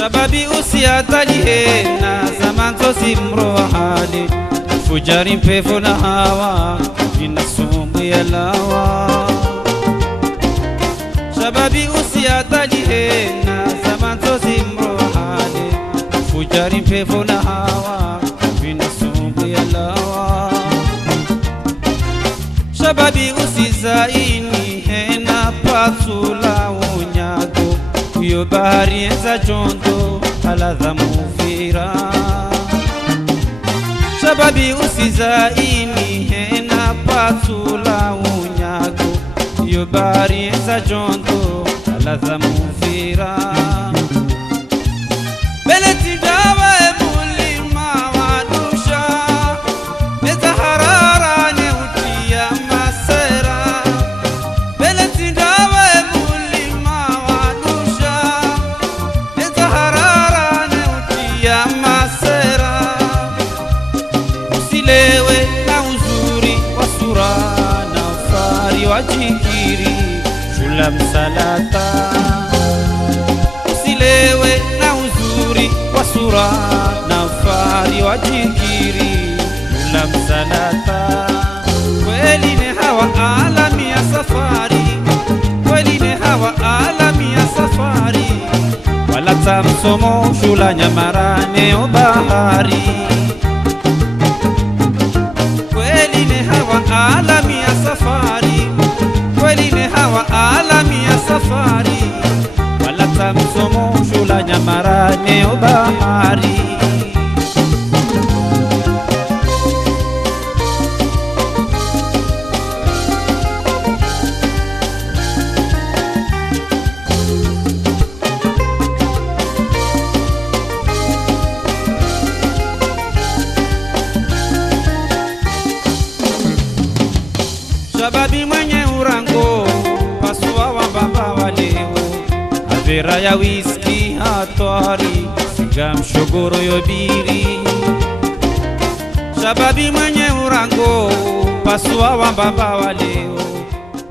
shababi usiatalihe na zamanto simro hali fujari mpefu na hawa vinasumu ya lawa shababi usiatalihe na zamanto simro hali fujari mpefu na hawa vinasumu ya lawa shababi usizaini hena patula unyago yo bahari za jondo aladha mufira shababi usizaini hena patula unyago yo bahari za jondo aladha mufira beleti dawa mulima wadusha meza harara neutia masera beleti dawa mulima wadusha meza harara neutia masera usilewe na uzuri wa sura na ufari wa jikiri shula msalata usilewe na uzuri wa sura na ufari wa jikiri shula msalata kweli ne hawa alami ya safari kweli ne hawa alami ya safari wala tamsomo shula nyamarane o bahari kweli ne hawa alami ya safari kweli ne hawa alami ya safari wala tamsomo shula nyamarane o bahari shababi mwenye urango pasua wambamba waleo avera ya whisky hatari siga mshogoro yobiri shababi mwenye urango pasua wambamba waleo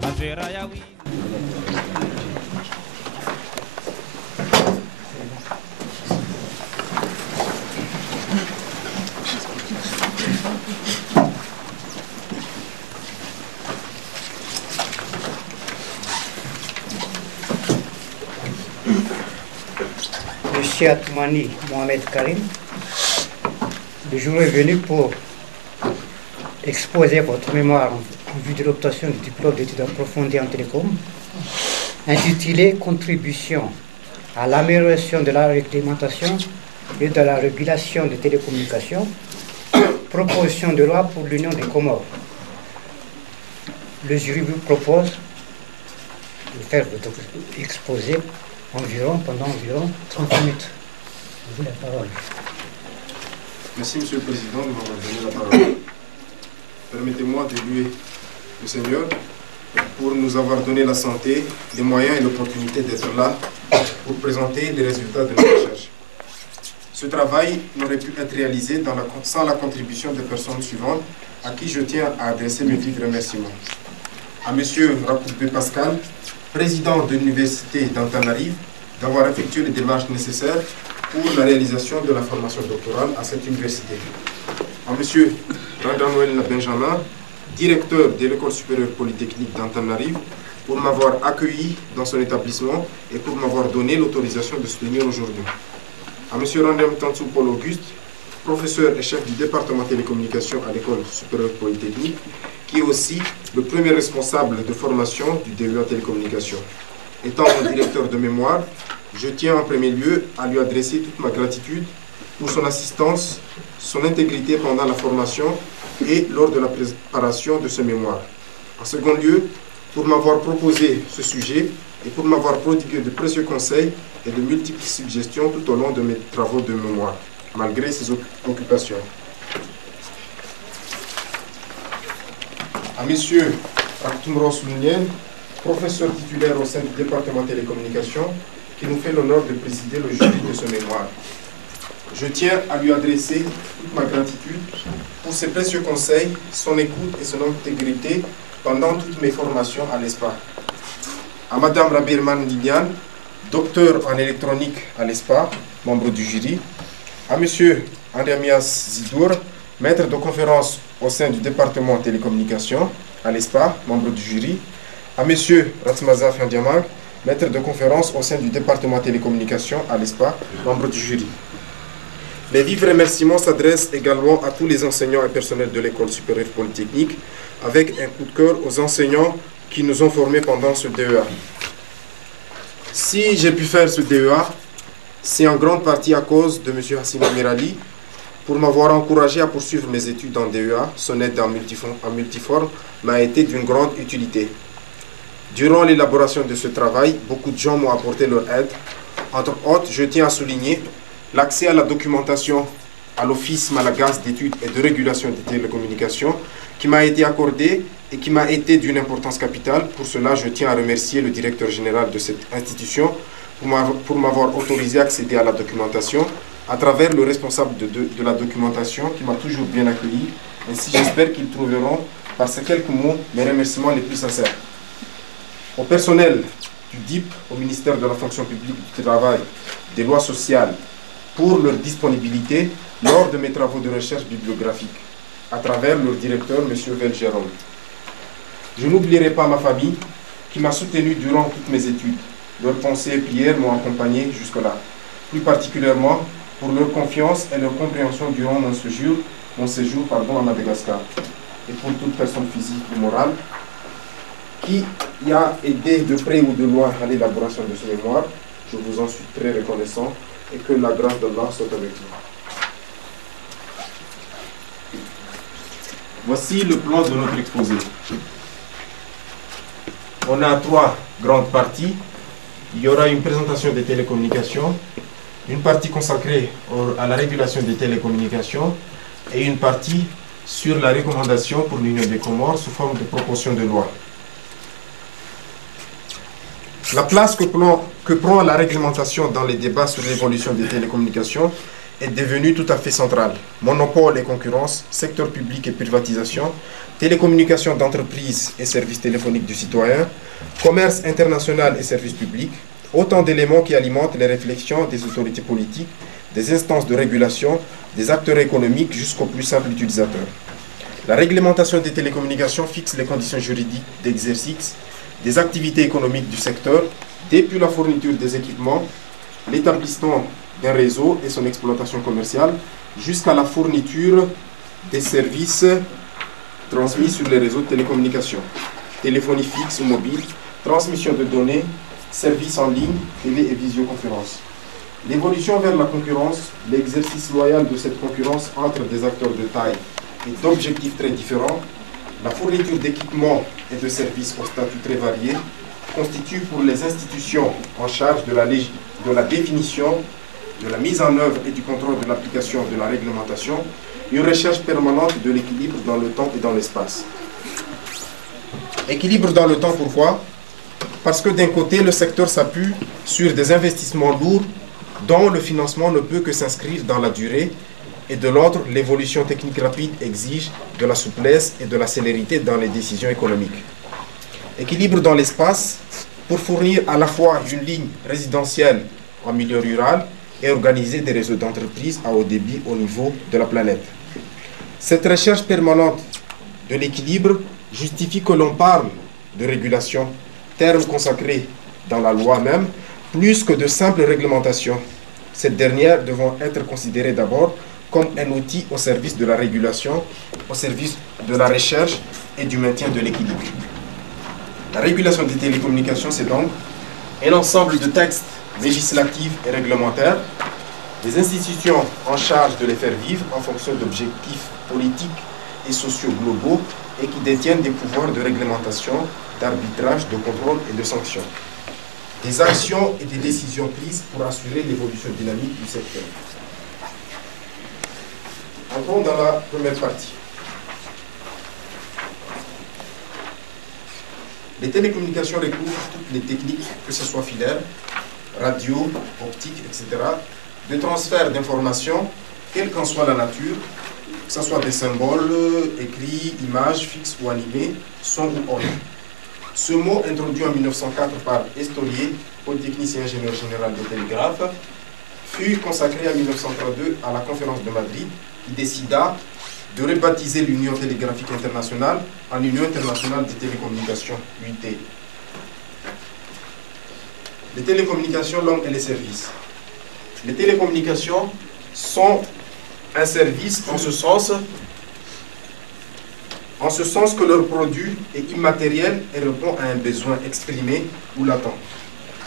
avera ya whisky Monsieur Atoumani Mohamed Karim, le jour est venu pour exposer votre mémoire en vue de l'obtention du diplôme d'études approfondies en télécom, intitulé Contribution à l'amélioration de la réglementation et de la régulation des télécommunications, proposition de loi pour l'Union des Comores. Le jury vous propose de faire votre exposé pendant environ 30 minutes. Vous avez la parole. Merci, Monsieur le Président, de m'avoir donné la parole. Permettez-moi de louer le Seigneur pour nous avoir donné la santé, les moyens et l'opportunité d'être là pour présenter les résultats de nos recherches. Ce travail n'aurait pu être réalisé sans la contribution des personnes suivantes à qui je tiens à adresser mes vifs remerciements. À M. Rakoubé Pascal, président de l'Université d'Antananarive, d'avoir effectué les démarches nécessaires pour la réalisation de la formation doctorale à cette université. À M. Randa-Noël Benjamin, directeur de l'École supérieure polytechnique d'Antananarive, pour m'avoir accueilli dans son établissement et pour m'avoir donné l'autorisation de se tenir aujourd'hui. À M. Randem Tansou Paul Auguste, professeur et chef du département télécommunications à l'École supérieure polytechnique, qui est aussi le premier responsable de formation du DEA télécommunications. Étant mon directeur de mémoire, je tiens en premier lieu à lui adresser toute ma gratitude pour son assistance, son intégrité pendant la formation et lors de la préparation de ce mémoire. En second lieu, pour m'avoir proposé ce sujet et pour m'avoir prodigué de précieux conseils et de multiples suggestions tout au long de mes travaux de mémoire, malgré ses occupations. À M. Aktoumro Sounien, professeur titulaire au sein du département télécommunications, qui nous fait l'honneur de présider le jury de ce mémoire. Je tiens à lui adresser toute ma gratitude pour ses précieux conseils, son écoute et son intégrité pendant toutes mes formations à l'ESPA. À Mme Rabirman Liliane, docteur en électronique à l'ESPA, membre du jury, à M. Andrémias Zidour, maître de conférence au sein du département télécommunications à l'ESPA, membre du jury, à M. Ratmaza Fandiamang, maître de conférence au sein du département télécommunications à l'ESPA, membre du jury. Les vifs remerciements s'adressent également à tous les enseignants et personnels de l'école supérieure polytechnique, avec un coup de cœur aux enseignants qui nous ont formés pendant ce DEA. Si j'ai pu faire ce DEA, c'est en grande partie à cause de M. Hassima Mirali, pour m'avoir encouragé à poursuivre mes études en DEA. Son aide en multiforme m'a été d'une grande utilité. Durant l'élaboration de ce travail, beaucoup de gens m'ont apporté leur aide. Entre autres, je tiens à souligner l'accès à la documentation à l'Office malagasy d'études et de régulation des télécommunications qui m'a été accordé et qui m'a été d'une importance capitale. Pour cela, je tiens à remercier le directeur général de cette institution pour m'avoir autorisé à accéder à la documentation à travers le responsable de la documentation qui m'a toujours bien accueilli. Ainsi, j'espère qu'ils trouveront par ces quelques mots mes remerciements les plus sincères. Au personnel du DIP, au ministère de la fonction publique du travail, des lois sociales, pour leur disponibilité lors de mes travaux de recherche bibliographique, à travers leur directeur, M. Vel Jérôme. Je n'oublierai pas ma famille qui m'a soutenu durant toutes mes études. Leurs pensées et prières m'ont accompagné jusque-là, plus particulièrement pour leur confiance et leur compréhension durant mon séjour à Madagascar, et pour toute personne physique ou morale qui y a aidé de près ou de loin à l'élaboration de ce mémoire. Je vous en suis très reconnaissant et que la grâce d'Allah soit avec vous. Voici le plan de notre exposé. On a 3 grandes parties. Il y aura une présentation des télécommunications, une partie consacrée à la régulation des télécommunications et une partie sur la recommandation pour l'Union des Comores sous forme de proposition de loi. La place que prend la réglementation dans les débats sur l'évolution des télécommunications est devenue tout à fait centrale. Monopole et concurrence, secteur public et privatisation, télécommunications d'entreprise et services téléphoniques du citoyen, commerce international et services publics, autant d'éléments qui alimentent les réflexions des autorités politiques, des instances de régulation, des acteurs économiques jusqu'au plus simple utilisateur. La réglementation des télécommunications fixe les conditions juridiques d'exercice des activités économiques du secteur, depuis la fourniture des équipements, l'établissement d'un réseau et son exploitation commerciale, jusqu'à la fourniture des services transmis sur les réseaux de télécommunications, téléphonie fixe ou mobile, transmission de données, services en ligne, télé et visioconférence. L'évolution vers la concurrence, l'exercice loyal de cette concurrence entre des acteurs de taille et d'objectifs très différents, la fourniture d'équipements et de services au statut très varié constitue pour les institutions en charge de la définition, de la mise en œuvre et du contrôle de l'application de la réglementation une recherche permanente de l'équilibre dans le temps et dans l'espace. Équilibre dans le temps, pourquoi? Parce que d'un côté, le secteur s'appuie sur des investissements lourds dont le financement ne peut que s'inscrire dans la durée, et de l'autre, l'évolution technique rapide exige de la souplesse et de la célérité dans les décisions économiques. Équilibre dans l'espace pour fournir à la fois une ligne résidentielle en milieu rural et organiser des réseaux d'entreprises à haut débit au niveau de la planète. Cette recherche permanente de l'équilibre justifie que l'on parle de régulation, terme consacré dans la loi même, plus que de simple réglementation. Cette dernière devant être considérée d'abord comme un outil au service de la régulation, au service de la recherche et du maintien de l'équilibre. La régulation des télécommunications, c'est donc un ensemble de textes législatifs et réglementaires, des institutions en charge de les faire vivre en fonction d'objectifs politiques et sociaux globaux et qui détiennent des pouvoirs de réglementation, d'arbitrage, de contrôle et de sanction. Des actions et des décisions prises pour assurer l'évolution dynamique du secteur. Entrons dans la première partie. Les télécommunications recouvrent toutes les techniques, que ce soit filaire, radio, optique, etc., de transfert d'informations, quelle qu'en soit la nature, que ce soit des symboles, écrits, images, fixes ou animés, son ou autres. Ce mot, introduit en 1904 par Estolier, polytechnicien ingénieur général de télégraphe, fut consacré en 1932 à la conférence de Madrid, qui décida de rebaptiser l'Union télégraphique internationale en Union internationale des télécommunications, UIT. Les télécommunications, l'homme et les services. Les télécommunications sont un service en ce sens que leur produit est immatériel et répond à un besoin exprimé ou latent.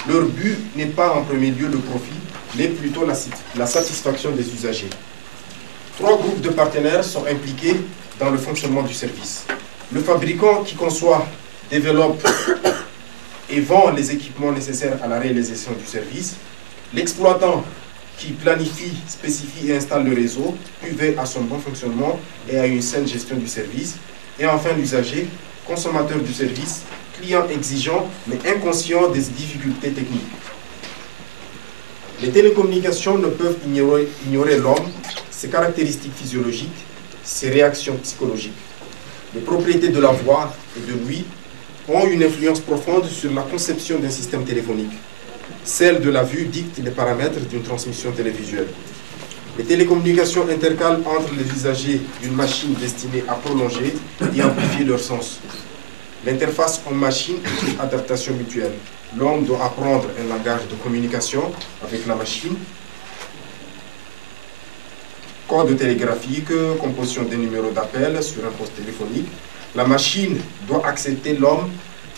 Leur but n'est pas en premier lieu le profit, mais plutôt la satisfaction des usagers. 3 groupes de partenaires sont impliqués dans le fonctionnement du service. Le fabricant qui conçoit, développe et vend les équipements nécessaires à la réalisation du service. L'exploitant qui planifie, spécifie et installe le réseau, puis veille à son bon fonctionnement et à une saine gestion du service. Et enfin l'usager, consommateur du service, client exigeant mais inconscient des difficultés techniques. Les télécommunications ne peuvent ignorer l'homme, ses caractéristiques physiologiques, ses réactions psychologiques. Les propriétés de la voix et de l'ouïe ont une influence profonde sur la conception d'un système téléphonique. Celle de la vue dicte les paramètres d'une transmission télévisuelle. Les télécommunications intercalent entre les usagers d'une machine destinée à prolonger et amplifier leur sens. L'interface homme-machine est une adaptation mutuelle. L'homme doit apprendre un langage de communication avec la machine, code télégraphique, composition des numéros d'appel sur un poste téléphonique. La machine doit accepter l'homme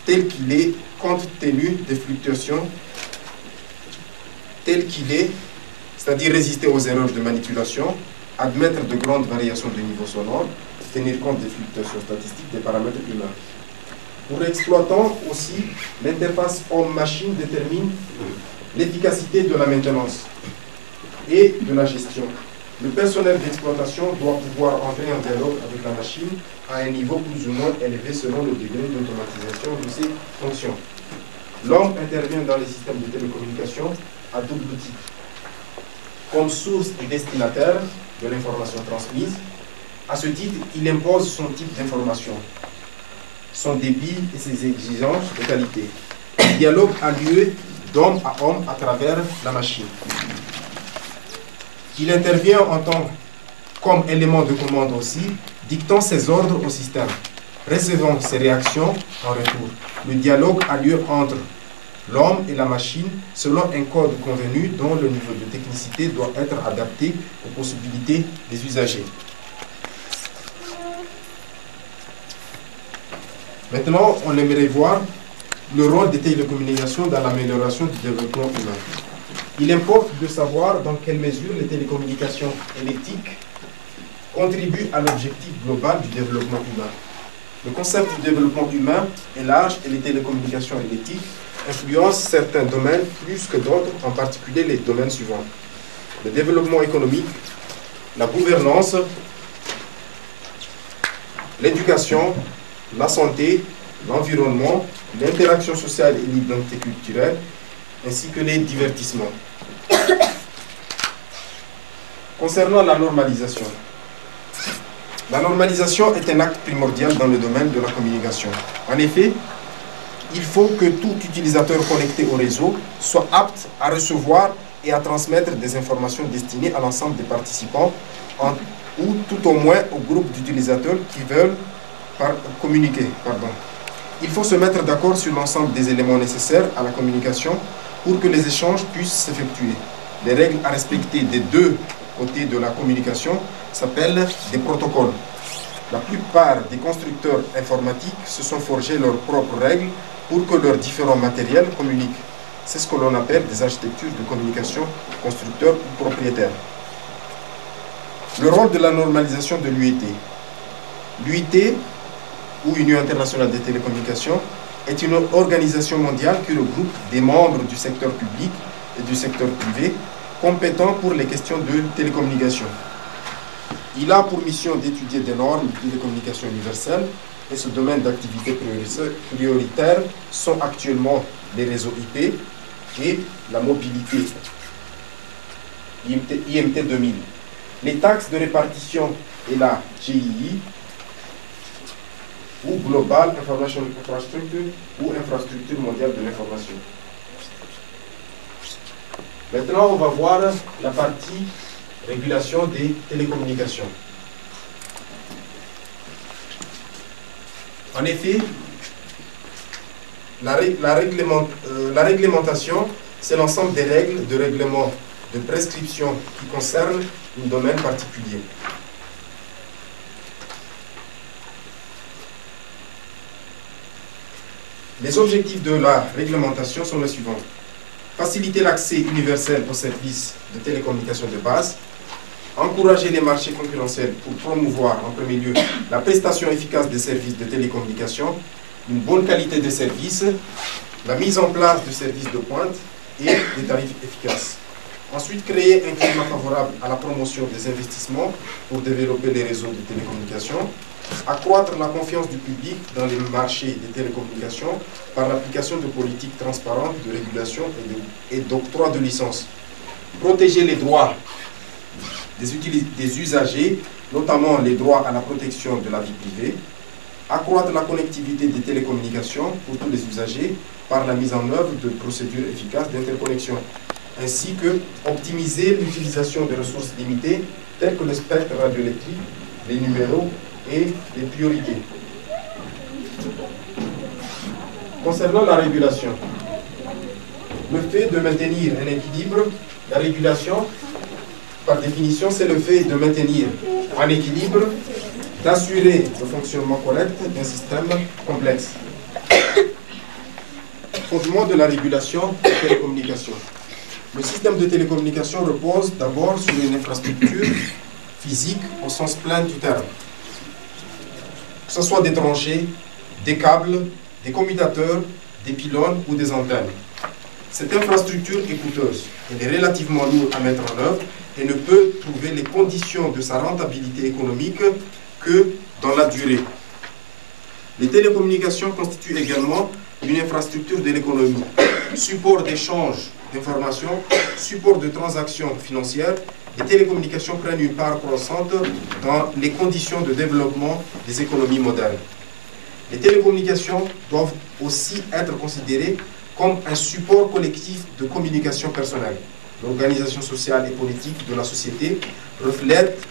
tel qu'il est, compte tenu des fluctuations tel qu'il est, c'est-à-dire résister aux erreurs de manipulation, admettre de grandes variations de niveau sonore, tenir compte des fluctuations statistiques des paramètres humains. Pour l'exploitant aussi, l'interface homme-machine détermine l'efficacité de la maintenance et de la gestion. Le personnel d'exploitation doit pouvoir entrer en dialogue avec la machine à un niveau plus ou moins élevé selon le degré d'automatisation de ses fonctions. L'homme intervient dans les systèmes de télécommunication à double titre. Comme source et destinataire de l'information transmise, à ce titre, il impose son type d'information, son débit et ses exigences de qualité. Le dialogue a lieu d'homme à homme à travers la machine. Il intervient en tant comme élément de commande aussi, dictant ses ordres au système, recevant ses réactions en retour. Le dialogue a lieu entre l'homme et la machine selon un code convenu dont le niveau de technicité doit être adapté aux possibilités des usagers. Maintenant, on aimerait voir le rôle des télécommunications dans l'amélioration du développement humain. Il importe de savoir dans quelle mesure les télécommunications et l'éthique contribuent à l'objectif global du développement humain. Le concept du développement humain est large et les télécommunications et l'éthique influencent certains domaines plus que d'autres, en particulier les domaines suivants: le développement économique, la gouvernance, l'éducation, la santé, l'environnement, l'interaction sociale et l'identité culturelle, ainsi que les divertissements. Concernant la normalisation est un acte primordial dans le domaine de la communication. En effet, il faut que tout utilisateur connecté au réseau soit apte à recevoir et à transmettre des informations destinées à l'ensemble des participants, ou tout au moins au groupe d'utilisateurs qui veulent communiquer. Il faut se mettre d'accord sur l'ensemble des éléments nécessaires à la communication pour que les échanges puissent s'effectuer. Les règles à respecter des deux côtés de la communication s'appellent des protocoles. La plupart des constructeurs informatiques se sont forgés leurs propres règles pour que leurs différents matériels communiquent. C'est ce que l'on appelle des architectures de communication constructeurs ou propriétaires. Le rôle de la normalisation de l'UIT. L'UIT, ou Union internationale des télécommunications, est une organisation mondiale qui regroupe des membres du secteur public et du secteur privé compétents pour les questions de télécommunications. Il a pour mission d'étudier des normes de télécommunications universelles et ce domaine d'activité prioritaire sont actuellement les réseaux IP et la mobilité IMT 2000. Les taxes de répartition et la GII ou Global Information Infrastructure ou Infrastructure mondiale de l'information. Maintenant, on va voir la partie régulation des télécommunications. En effet, la réglementation, c'est l'ensemble des règles, de règlements, de prescriptions qui concernent un domaine particulier. Les objectifs de la réglementation sont les suivants. Faciliter l'accès universel aux services de télécommunications de base, encourager les marchés concurrentiels pour promouvoir en premier lieu la prestation efficace des services de télécommunications, une bonne qualité des services, la mise en place de services de pointe et des tarifs efficaces. Ensuite, créer un climat favorable à la promotion des investissements pour développer les réseaux de télécommunications, accroître la confiance du public dans les marchés des télécommunications par l'application de politiques transparentes de régulation et d'octroi de licences, protéger les droits des usagers, notamment les droits à la protection de la vie privée, accroître la connectivité des télécommunications pour tous les usagers par la mise en œuvre de procédures efficaces d'interconnexion, ainsi que optimiser l'utilisation des ressources limitées telles que le spectre radioélectrique, les numéros et les priorités. Concernant la régulation, le fait de maintenir un équilibre, la régulation, par définition, c'est le fait de maintenir un équilibre, d'assurer le fonctionnement correct d'un système complexe. Fondement de la régulation des télécommunications. Le système de télécommunication repose d'abord sur une infrastructure physique au sens plein du terme. Que ce soit des tranchées, des câbles, des commutateurs, des pylônes ou des antennes. Cette infrastructure est coûteuse, elle est relativement lourde à mettre en œuvre et ne peut trouver les conditions de sa rentabilité économique que dans la durée. Les télécommunications constituent également une infrastructure de l'économie, support d'échange d'informations, support de transactions financières. Les télécommunications prennent une part croissante dans les conditions de développement des économies modernes. Les télécommunications doivent aussi être considérées comme un support collectif de communication personnelle. L'organisation sociale et politique de la société reflète,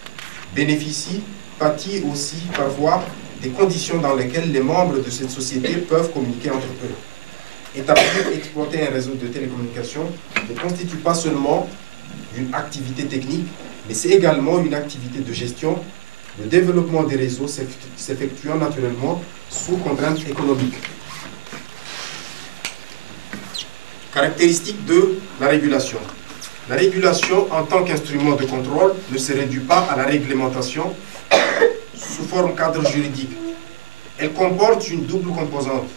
bénéficie, pâtit aussi parfois des conditions dans lesquelles les membres de cette société peuvent communiquer entre eux. Établir et exploiter un réseau de télécommunications ne constitue pas seulement une activité technique, mais c'est également une activité de gestion. Le développement des réseaux s'effectuant naturellement sous contraintes économiques. Caractéristiques de la régulation. La régulation en tant qu'instrument de contrôle ne se réduit pas à la réglementation sous forme cadre juridique. Elle comporte une double composante.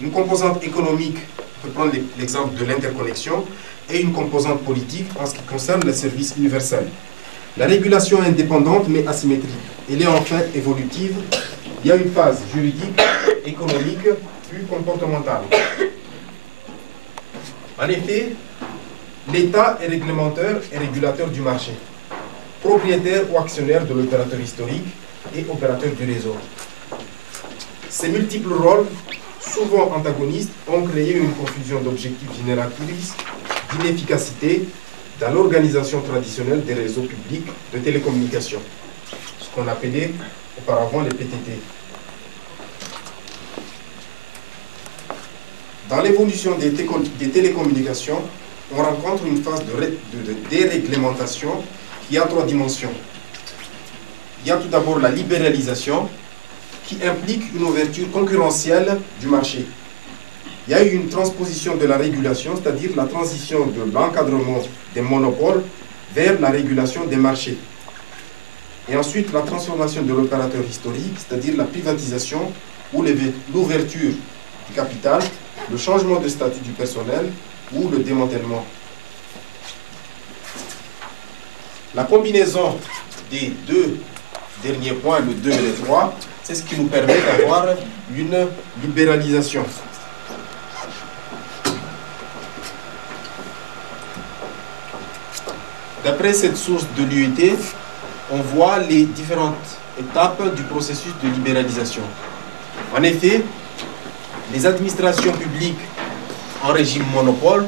Une composante économique, on peut prendre l'exemple de l'interconnexion, et une composante politique en ce qui concerne les services universels. La régulation est indépendante mais asymétrique. Elle est en fait évolutive. Il y a une phase juridique, économique, puis comportementale. En effet, l'État est réglementaire et régulateur du marché, propriétaire ou actionnaire de l'opérateur historique et opérateur du réseau. Ces multiples rôles, souvent antagonistes, ont créé une confusion d'objectifs génératrices d'inefficacité dans l'organisation traditionnelle des réseaux publics de télécommunications, ce qu'on appelait auparavant les PTT. Dans l'évolution des télécommunications, on rencontre une phase de déréglementation qui a trois dimensions. Il y a tout d'abord la libéralisation, qui implique une ouverture concurrentielle du marché. Il y a eu une transposition de la régulation, c'est-à-dire la transition de l'encadrement des monopoles vers la régulation des marchés. Et ensuite, la transformation de l'opérateur historique, c'est-à-dire la privatisation ou l'ouverture du capital, le changement de statut du personnel ou le démantèlement. La combinaison des deux derniers points, le 2 et le 3, c'est ce qui nous permet d'avoir une libéralisation. D'après cette source de l'UET, on voit les différentes étapes du processus de libéralisation. En effet, les administrations publiques en régime monopole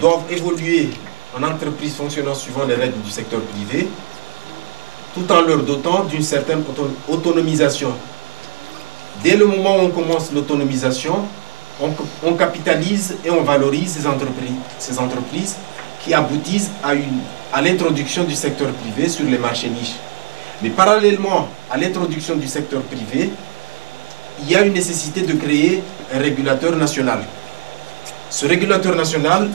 doivent évoluer en entreprises fonctionnant suivant les règles du secteur privé, tout en leur dotant d'une certaine autonomisation. Dès le moment où on commence l'autonomisation, on capitalise et on valorise ces entreprises qui aboutissent à l'introduction du secteur privé sur les marchés niches. Mais parallèlement à l'introduction du secteur privé, il y a une nécessité de créer un régulateur national. Ce régulateur national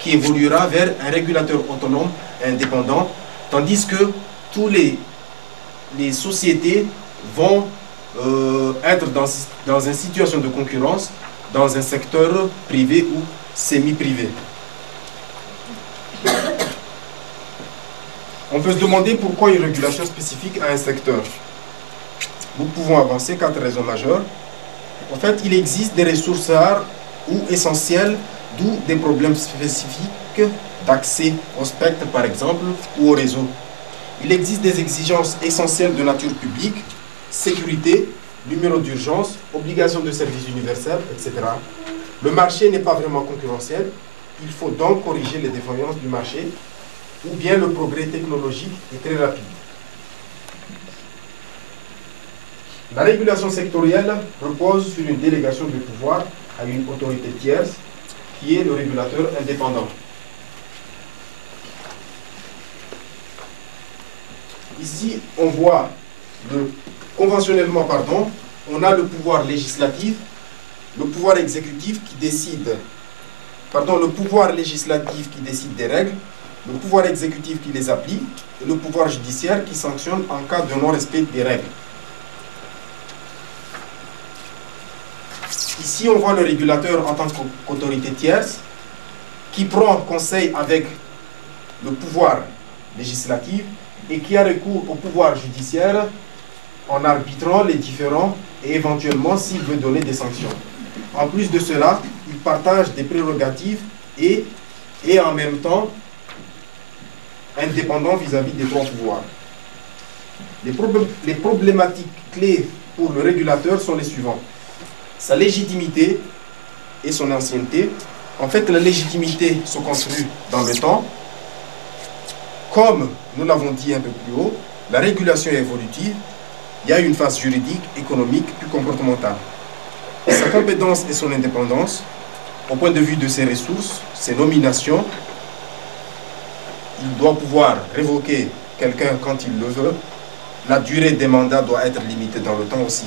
qui évoluera vers un régulateur autonome et indépendant, tandis que tous les sociétés vont être dans une situation de concurrence dans un secteur privé ou semi-privé. On peut se demander pourquoi une régulation spécifique à un secteur. Nous pouvons avancer 4 raisons majeures. En fait, il existe des ressources rares ou essentielles, d'où des problèmes spécifiques d'accès au spectre, par exemple, ou au réseau. Il existe des exigences essentielles de nature publique, sécurité, numéro d'urgence, obligation de service universel, etc. Le marché n'est pas vraiment concurrentiel. Il faut donc corriger les défaillances du marché, ou bien le progrès technologique est très rapide. La régulation sectorielle repose sur une délégation de pouvoir à une autorité tierce, qui est le régulateur indépendant. Ici, on voit conventionnellement, on a le pouvoir législatif, le pouvoir exécutif qui décide, le pouvoir législatif qui décide des règles, le pouvoir exécutif qui les applique et le pouvoir judiciaire qui sanctionne en cas de non-respect des règles. Ici, on voit le régulateur en tant qu'autorité tierce qui prend conseil avec le pouvoir législatif et qui a recours au pouvoir judiciaire en arbitrant les différends et éventuellement s'il veut donner des sanctions. En plus de cela, il partage des prérogatives et en même temps indépendant vis-à-vis des trois pouvoirs. Les problématiques clés pour le régulateur sont les suivantes. Sa légitimité et son ancienneté. En fait, la légitimité se construit dans le temps. Comme nous l'avons dit un peu plus haut, la régulation est évolutive. Il y a une phase juridique, économique, puis comportementale. Sa compétence et son indépendance, au point de vue de ses ressources, ses nominations, il doit pouvoir révoquer quelqu'un quand il le veut. La durée des mandats doit être limitée dans le temps aussi.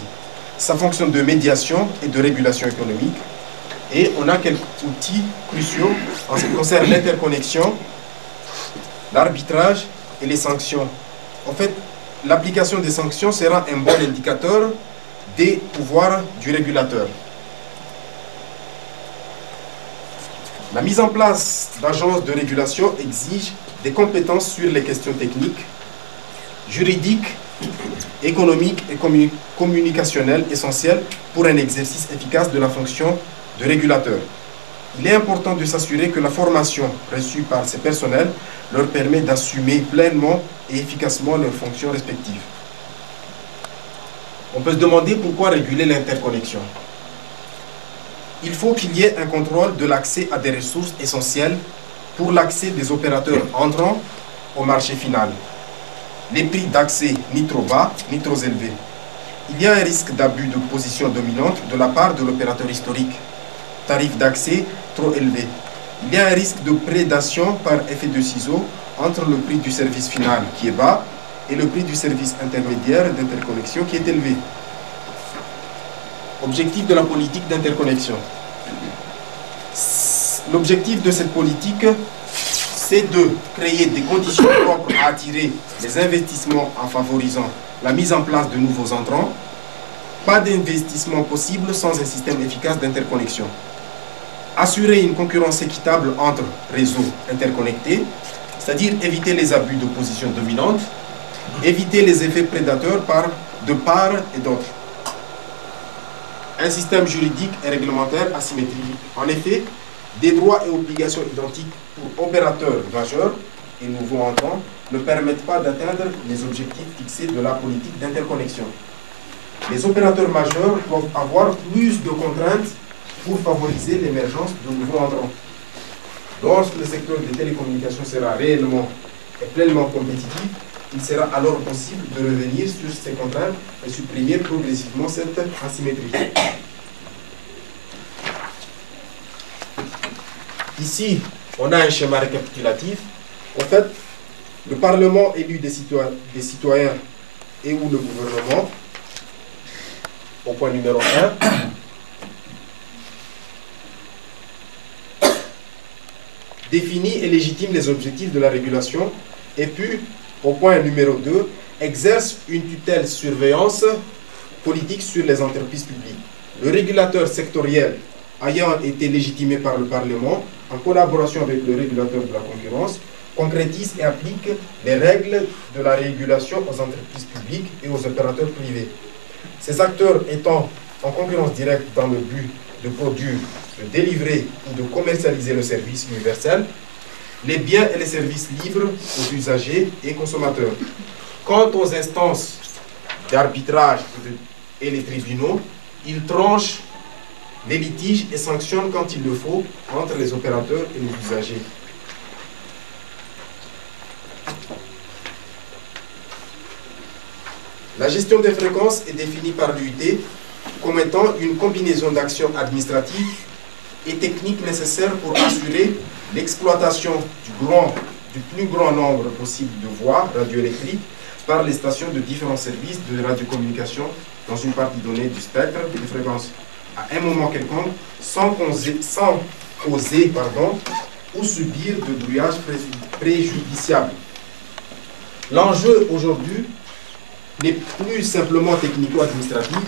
Sa fonction de médiation et de régulation économique. Et on a quelques outils cruciaux en ce qui concerne l'interconnexion, l'arbitrage et les sanctions. En fait, l'application des sanctions sera un bon indicateur des pouvoirs du régulateur. La mise en place d'agences de régulation exige des compétences sur les questions techniques, juridiques, économiques et communicationnelles essentielles pour un exercice efficace de la fonction de régulateur. Il est important de s'assurer que la formation reçue par ces personnels leur permet d'assumer pleinement et efficacement leurs fonctions respectives. On peut se demander pourquoi réguler l'interconnexion. Il faut qu'il y ait un contrôle de l'accès à des ressources essentielles pour l'accès des opérateurs entrants au marché final. Les prix d'accès ni trop bas, ni trop élevés. Il y a un risque d'abus de position dominante de la part de l'opérateur historique. Tarif d'accès trop élevé. Il y a un risque de prédation par effet de ciseau entre le prix du service final qui est bas et le prix du service intermédiaire d'interconnexion qui est élevé. Objectif de la politique d'interconnexion. L'objectif de cette politique, c'est de créer des conditions propres à attirer les investissements en favorisant la mise en place de nouveaux entrants. Pas d'investissement possible sans un système efficace d'interconnexion. Assurer une concurrence équitable entre réseaux interconnectés, c'est-à-dire éviter les abus de position dominante, éviter les effets prédateurs de part et d'autre. Un système juridique et réglementaire asymétrique. En effet, des droits et obligations identiques pour opérateurs majeurs et nouveaux entrants ne permettent pas d'atteindre les objectifs fixés de la politique d'interconnexion. Les opérateurs majeurs doivent avoir plus de contraintes pour favoriser l'émergence de nouveaux entrants. Lorsque le secteur des télécommunications sera réellement et pleinement compétitif, il sera alors possible de revenir sur ces contraintes et supprimer progressivement cette asymétrie. Ici, on a un schéma récapitulatif. En fait, le Parlement élu des citoyens et ou le gouvernement, au point numéro 1, définit et légitime les objectifs de la régulation, et puis, au point numéro 2, exerce une tutelle surveillance politique sur les entreprises publiques. Le régulateur sectoriel ayant été légitimé par le Parlement, en collaboration avec le régulateur de la concurrence, concrétise et applique les règles de la régulation aux entreprises publiques et aux opérateurs privés. Ces acteurs étant en concurrence directe dans le but de produire, de délivrer ou de commercialiser le service universel, les biens et les services livrent aux usagers et consommateurs. Quant aux instances d'arbitrage et les tribunaux, ils tranchent les litiges et sanctionnent quand il le faut entre les opérateurs et les usagers. La gestion des fréquences est définie par l'UIT comme étant une combinaison d'actions administratives et techniques nécessaires pour assurer l'exploitation du plus grand nombre possible de voies radioélectriques par les stations de différents services de radiocommunication dans une partie donnée du spectre des fréquences à un moment quelconque sans causer ou subir de brouillage préjudiciable. L'enjeu aujourd'hui n'est plus simplement technico-administratif,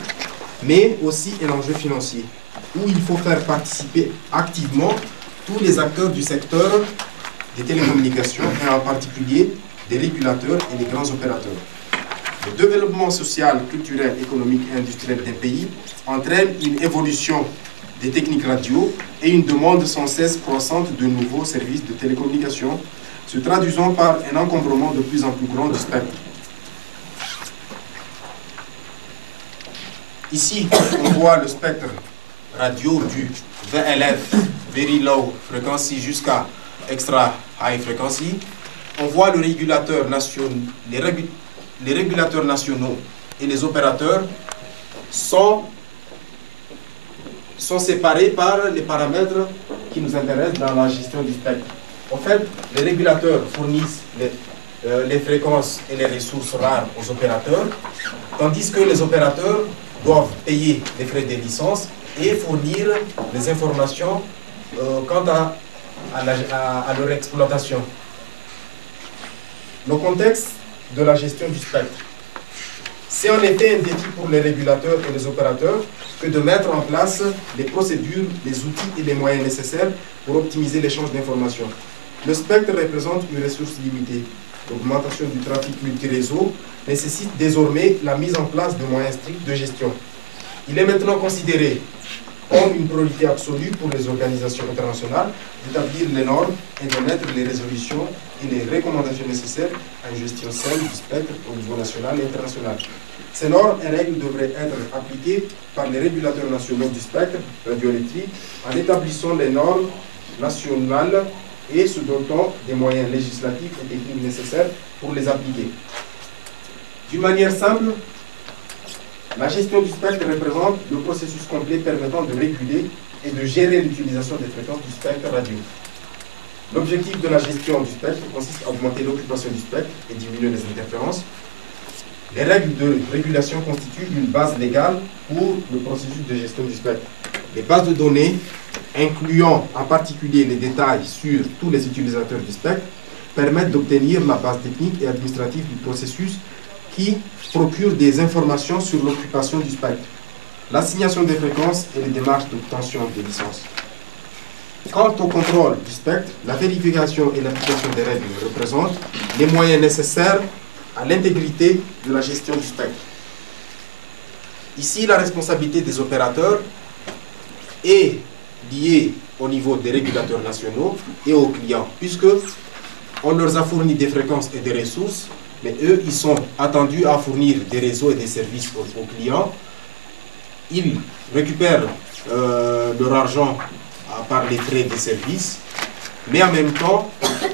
mais aussi un enjeu financier, où il faut faire participer activement tous les acteurs du secteur des télécommunications, et en particulier des régulateurs et les grands opérateurs. Le développement social, culturel, économique et industriel des pays entraîne une évolution des techniques radio et une demande sans cesse croissante de nouveaux services de télécommunications, se traduisant par un encombrement de plus en plus grand du spectre. Ici, on voit le spectre radio du VLF, Very Low Frequency, jusqu'à Extra High Frequency. On voit le régulateur les régulateurs nationaux et les opérateurs sont séparés par les paramètres qui nous intéressent dans la gestion du spectre. En fait, les régulateurs fournissent les fréquences et les ressources rares aux opérateurs, tandis que les opérateurs doivent payer les frais de licence et fournir les informations quant à leur exploitation. Le contexte de la gestion du spectre. C'est en effet un défi pour les régulateurs et les opérateurs que de mettre en place les procédures, les outils et les moyens nécessaires pour optimiser l'échange d'informations. Le spectre représente une ressource limitée. L'augmentation du trafic multiréseau nécessite désormais la mise en place de moyens stricts de gestion. Il est maintenant considéré comme une priorité absolue pour les organisations internationales d'établir les normes et de mettre les résolutions et les recommandations nécessaires à une gestion saine du spectre au niveau national et international. Ces normes et règles devraient être appliquées par les régulateurs nationaux du spectre radioélectrique en établissant les normes nationales et se dotant des moyens législatifs et techniques nécessaires pour les appliquer. D'une manière simple, la gestion du spectre représente le processus complet permettant de réguler et de gérer l'utilisation des fréquences du spectre radio. L'objectif de la gestion du spectre consiste à augmenter l'occupation du spectre et diminuer les interférences. Les règles de régulation constituent une base légale pour le processus de gestion du spectre. Les bases de données, incluant en particulier les détails sur tous les utilisateurs du spectre, permettent d'obtenir la base technique et administrative du processus qui procure des informations sur l'occupation du spectre, l'assignation des fréquences et les démarches d'obtention des licences. Quant au contrôle du spectre, la vérification et l'application des règles représentent les moyens nécessaires à l'intégrité de la gestion du spectre. Ici, la responsabilité des opérateurs est liée au niveau des régulateurs nationaux et aux clients, puisque on leur a fourni des fréquences et des ressources mais eux, ils sont attendus à fournir des réseaux et des services aux clients. Ils récupèrent leur argent par les frais des services, mais en même temps,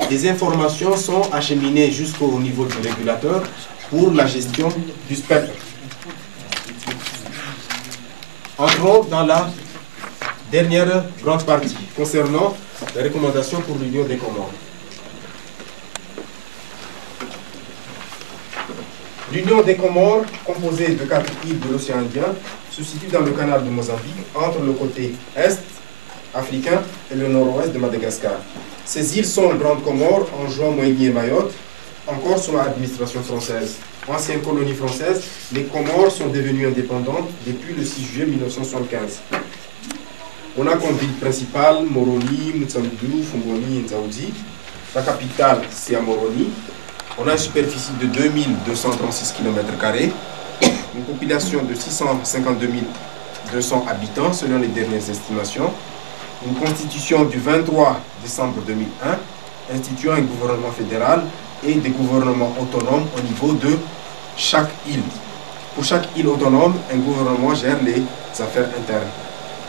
des informations sont acheminées jusqu'au niveau du régulateur pour la gestion du spectre. Entrons dans la dernière grande partie concernant les recommandations pour l'Union des Comores. L'Union des Comores, composée de 4 îles de l'océan Indien, se situe dans le canal de Mozambique, entre le côté est africain et le nord-ouest de Madagascar. Ces îles sont Grande Comore, Anjouan, Moigny et Mayotte, encore sous l'administration française. Ancienne colonie française, les Comores sont devenues indépendantes depuis le 6 juillet 1975. On a comme ville principale Moroni, Mutsamboudou, Fongoni et Nzaoudi. La capitale, c'est à Moroni. On a une superficie de 2236 km², une population de 652 200 habitants selon les dernières estimations, une constitution du 23 décembre 2001 instituant un gouvernement fédéral et des gouvernements autonomes au niveau de chaque île. Pour chaque île autonome, un gouvernement gère les affaires internes.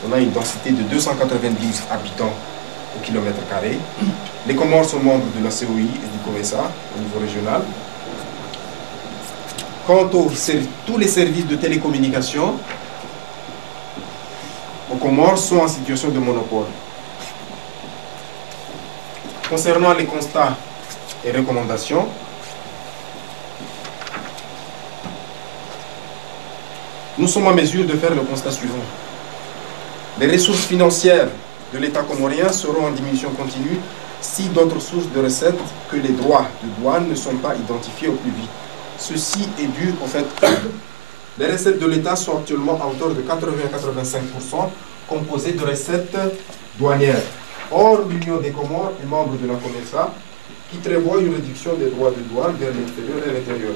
On a une densité de 292 habitants au kilomètre carré. Les Comores sont membres de la COI et du COMESA au niveau régional. Quant tous les services de télécommunication, aux Comores sont en situation de monopole. Concernant les constats et recommandations, nous sommes en mesure de faire le constat suivant. Les ressources financières de l'État comorien seront en diminution continue si d'autres sources de recettes que les droits de douane ne sont pas identifiées au plus vite. Ceci est dû au fait que les recettes de l'État sont actuellement à hauteur de 80-85% composées de recettes douanières. Or, l'Union des Comores est membre de la COMESA qui prévoit une réduction des droits de douane vers l'extérieur et l'intérieur.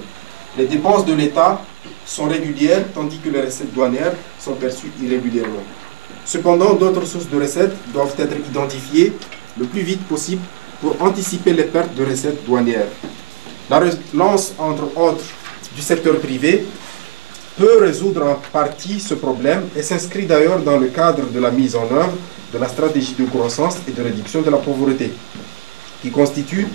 Les dépenses de l'État sont régulières tandis que les recettes douanières sont perçues irrégulièrement. Cependant, d'autres sources de recettes doivent être identifiées le plus vite possible pour anticiper les pertes de recettes douanières. La relance, entre autres, du secteur privé peut résoudre en partie ce problème et s'inscrit d'ailleurs dans le cadre de la mise en œuvre de la stratégie de croissance et de réduction de la pauvreté, qui constitue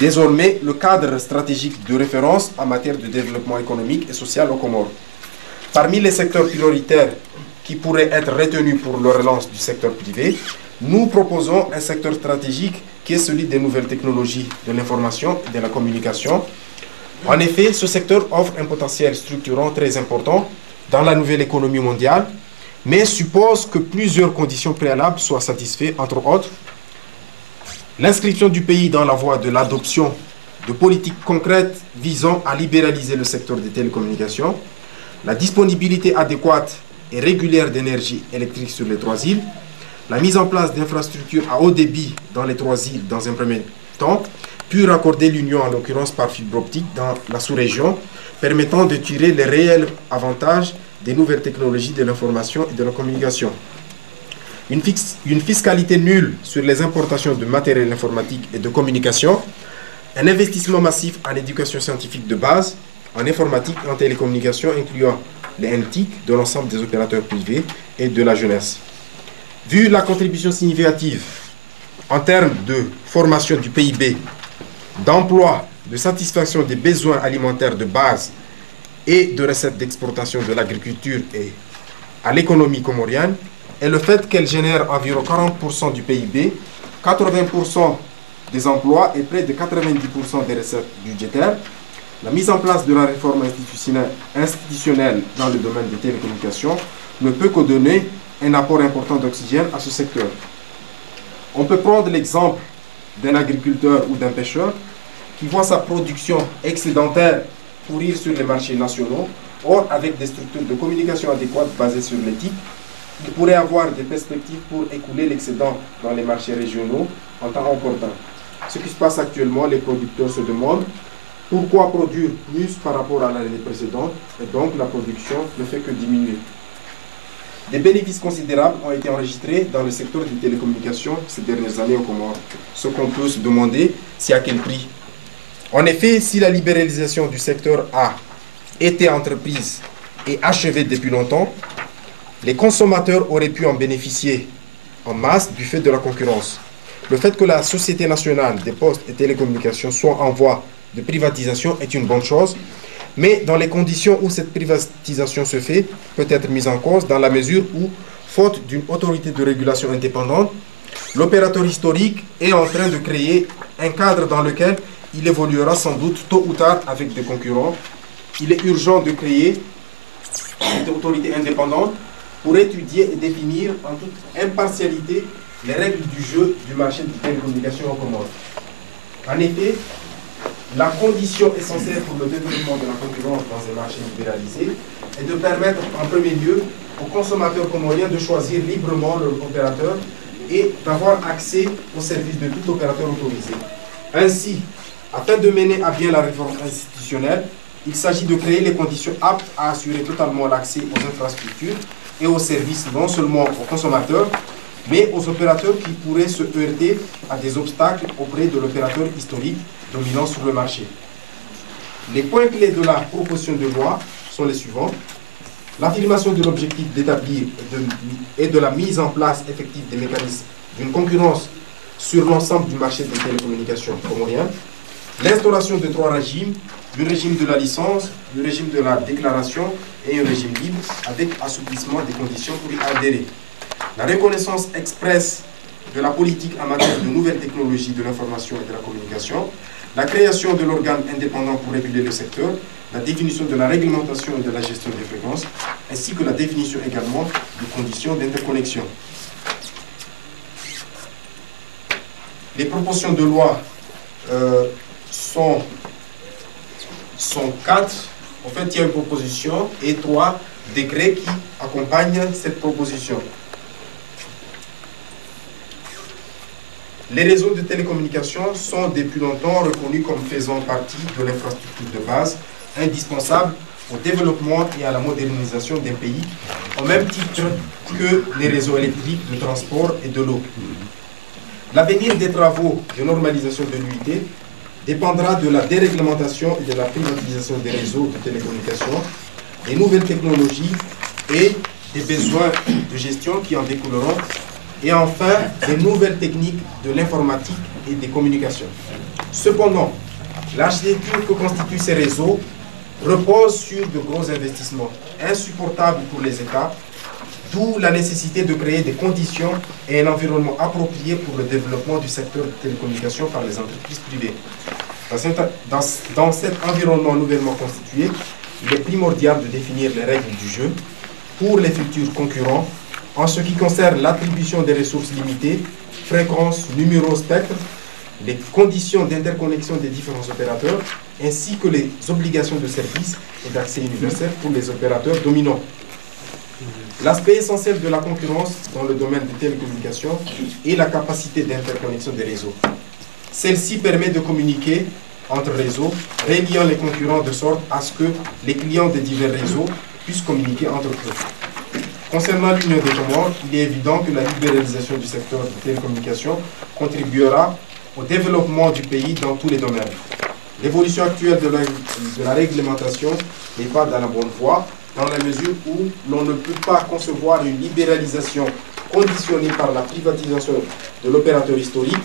désormais le cadre stratégique de référence en matière de développement économique et social aux Comores. Parmi les secteurs prioritaires qui pourraient être retenus pour la relance du secteur privé, nous proposons un secteur stratégique qui est celui des nouvelles technologies de l'information et de la communication. En effet, ce secteur offre un potentiel structurant très important dans la nouvelle économie mondiale, mais suppose que plusieurs conditions préalables soient satisfaites, entre autres, l'inscription du pays dans la voie de l'adoption de politiques concrètes visant à libéraliser le secteur des télécommunications, la disponibilité adéquate et régulière d'énergie électrique sur les 3 îles, la mise en place d'infrastructures à haut débit dans les 3 îles dans un premier temps, puis raccorder l'Union en l'occurrence par fibre optique dans la sous-région, permettant de tirer les réels avantages des nouvelles technologies de l'information et de la communication. Une fiscalité nulle sur les importations de matériel informatique et de communication, un investissement massif en éducation scientifique de base, en informatique et en télécommunication, incluant les NTIC de l'ensemble des opérateurs privés et de la jeunesse. Vu la contribution significative en termes de formation du PIB, d'emploi, de satisfaction des besoins alimentaires de base et de recettes d'exportation de l'agriculture et à l'économie comorienne, et le fait qu'elle génère environ 40% du PIB, 80% des emplois et près de 90% des recettes budgétaires, la mise en place de la réforme institutionnelle dans le domaine des télécommunications ne peut que donner un apport important d'oxygène à ce secteur. On peut prendre l'exemple d'un agriculteur ou d'un pêcheur qui voit sa production excédentaire pourrir sur les marchés nationaux. Or, avec des structures de communication adéquates basées sur l'éthique, il pourrait avoir des perspectives pour écouler l'excédent dans les marchés régionaux en temps opportun. Ce qui se passe actuellement, les producteurs se demandent pourquoi produire plus par rapport à l'année précédente, et donc la production ne fait que diminuer. Des bénéfices considérables ont été enregistrés dans le secteur des télécommunications ces dernières années aux Comores. Ce qu'on peut se demander, c'est à quel prix. En effet, si la libéralisation du secteur a été entreprise et achevée depuis longtemps, les consommateurs auraient pu en bénéficier en masse du fait de la concurrence. Le fait que la Société nationale des postes et télécommunications soit en voie de privatisation est une bonne chose, mais dans les conditions où cette privatisation se fait, peut être mise en cause dans la mesure où, faute d'une autorité de régulation indépendante, l'opérateur historique est en train de créer un cadre dans lequel il évoluera sans doute tôt ou tard avec des concurrents. Il est urgent de créer une autorité indépendante pour étudier et définir en toute impartialité les règles du jeu du marché des télécommunications en Comores. En effet, la condition essentielle pour le développement de la concurrence dans un marché libéralisé est de permettre en premier lieu aux consommateurs comoriens de choisir librement leur opérateur et d'avoir accès aux services de tout opérateur autorisé. Ainsi, afin de mener à bien la réforme institutionnelle, il s'agit de créer les conditions aptes à assurer totalement l'accès aux infrastructures et aux services non seulement aux consommateurs, mais aux opérateurs qui pourraient se heurter à des obstacles auprès de l'opérateur historique dominant sur le marché. Les points clés de la proposition de loi sont les suivants. L'affirmation de l'objectif d'établir et de la mise en place effective des mécanismes d'une concurrence sur l'ensemble du marché des télécommunications comorien. L'instauration de 3 régimes, le régime de la licence, le régime de la déclaration et un régime libre avec assouplissement des conditions pour y adhérer. La reconnaissance expresse de la politique en matière de nouvelles technologies de l'information et de la communication, la création de l'organe indépendant pour réguler le secteur, la définition de la réglementation et de la gestion des fréquences, ainsi que la définition également des conditions d'interconnexion. Les propositions de loi sont 4. En fait, il y a une proposition et 3 décrets qui accompagnent cette proposition. Les réseaux de télécommunications sont depuis longtemps reconnus comme faisant partie de l'infrastructure de base indispensable au développement et à la modernisation d'un pays, au même titre que les réseaux électriques, de transport et de l'eau. L'avenir des travaux de normalisation de l'UIT dépendra de la déréglementation et de la privatisation des réseaux de télécommunications, des nouvelles technologies et des besoins de gestion qui en découleront, et enfin des nouvelles techniques de l'informatique et des communications. Cependant, l'architecture que constituent ces réseaux repose sur de gros investissements insupportables pour les États, d'où la nécessité de créer des conditions et un environnement approprié pour le développement du secteur des télécommunications par les entreprises privées. Dans cet environnement nouvellement constitué, il est primordial de définir les règles du jeu pour les futurs concurrents en ce qui concerne l'attribution des ressources limitées, fréquences, numéros, spectres, les conditions d'interconnexion des différents opérateurs, ainsi que les obligations de service et d'accès universel pour les opérateurs dominants. L'aspect essentiel de la concurrence dans le domaine des télécommunications est la capacité d'interconnexion des réseaux. Celle-ci permet de communiquer entre réseaux, reliant les concurrents de sorte à ce que les clients des divers réseaux puissent communiquer entre eux. Concernant l'Union des Comores, il est évident que la libéralisation du secteur des télécommunications contribuera au développement du pays dans tous les domaines. L'évolution actuelle de la réglementation n'est pas dans la bonne voie, dans la mesure où l'on ne peut pas concevoir une libéralisation conditionnée par la privatisation de l'opérateur historique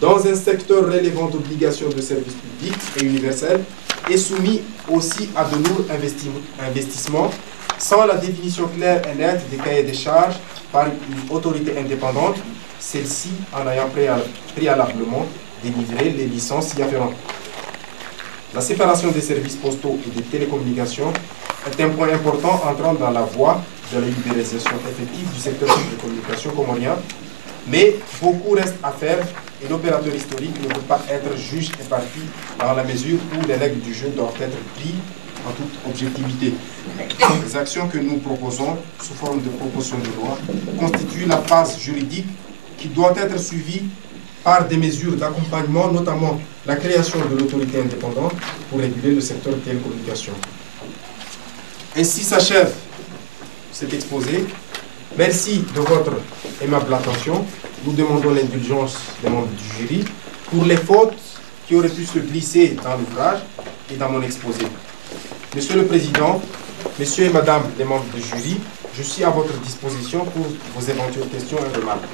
dans un secteur relevant d'obligations de service public et universel et soumis aussi à de lourds investissements sans la définition claire et nette des cahiers des charges par une autorité indépendante, celle-ci en ayant préalablement délivré les licences y afférentes. La séparation des services postaux et des télécommunications est un point important entrant dans la voie de la libéralisation effective du secteur des communications comorien, mais beaucoup reste à faire et l'opérateur historique ne peut pas être juge et partie dans la mesure où les règles du jeu doivent être prises en toute objectivité. Les actions que nous proposons sous forme de proposition de loi constituent la base juridique qui doit être suivie par des mesures d'accompagnement, notamment la création de l'autorité indépendante pour réguler le secteur des télécommunications. Ainsi s'achève cet exposé. Merci de votre aimable attention. Nous demandons l'indulgence des membres du jury pour les fautes qui auraient pu se glisser dans l'ouvrage et dans mon exposé. Monsieur le Président, Messieurs et Madame les membres du jury, je suis à votre disposition pour vos éventuelles questions et remarques.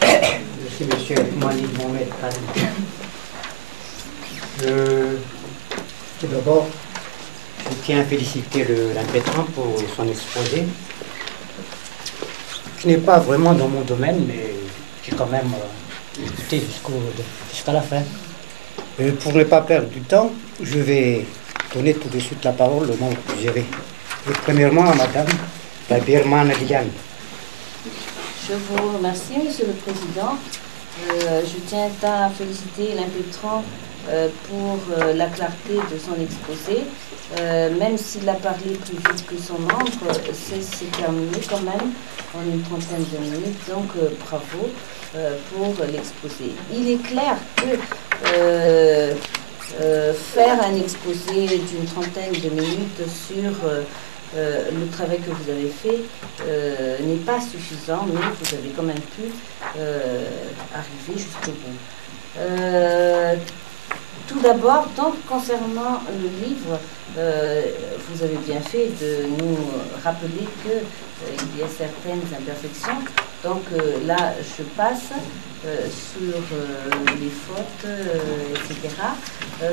Merci, monsieur Malik Mohamed Khalid. Tout d'abord, je tiens à féliciter l'impétrant pour son exposé, qui n'est pas vraiment dans mon domaine, mais j'ai quand même écouté jusqu'à la fin. Pour ne pas perdre du temps, je vais donner tout de suite la parole au membre du jury. Et premièrement à Madame Birman Liane. Je vous remercie, Monsieur le Président. Je tiens à féliciter l'impétrant pour la clarté de son exposé. Même s'il a parlé plus vite que son membre, c'est terminé quand même en une trentaine de minutes. Donc, bravo pour l'exposé. Il est clair que faire un exposé d'une trentaine de minutes sur le travail que vous avez fait n'est pas suffisant, mais vous avez quand même pu arriver jusqu'au bout. Tout d'abord, donc, concernant le livre, vous avez bien fait de nous rappeler qu'il y a certaines imperfections. Donc là, je passe sur les fautes, etc.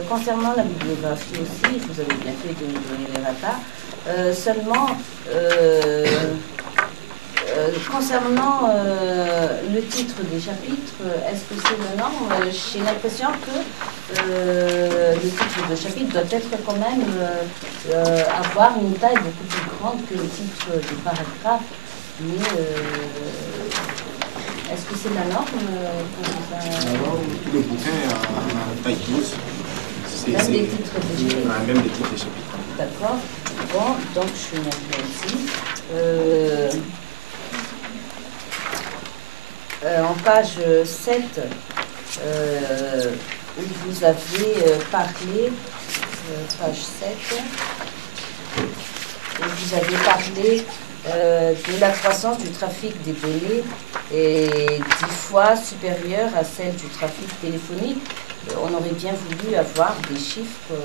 Concernant la bibliographie aussi, vous avez bien fait de nous donner les ratas. Seulement, concernant le titre des chapitres, est-ce que c'est le nom? J'ai l'impression que le titre de chapitre doit être quand même avoir une taille beaucoup plus grande que le titre du paragraphe. Mais est-ce que c'est la norme Alors, le bouquin a taille 12. Même les titres des chapitres. Même les titres des chapitres. D'accord. Bon, donc je suis ici. En page 7, où vous avez parlé, page 7, où vous avez parlé de la croissance du trafic des données est 10 fois supérieure à celle du trafic téléphonique. On aurait bien voulu avoir des chiffres,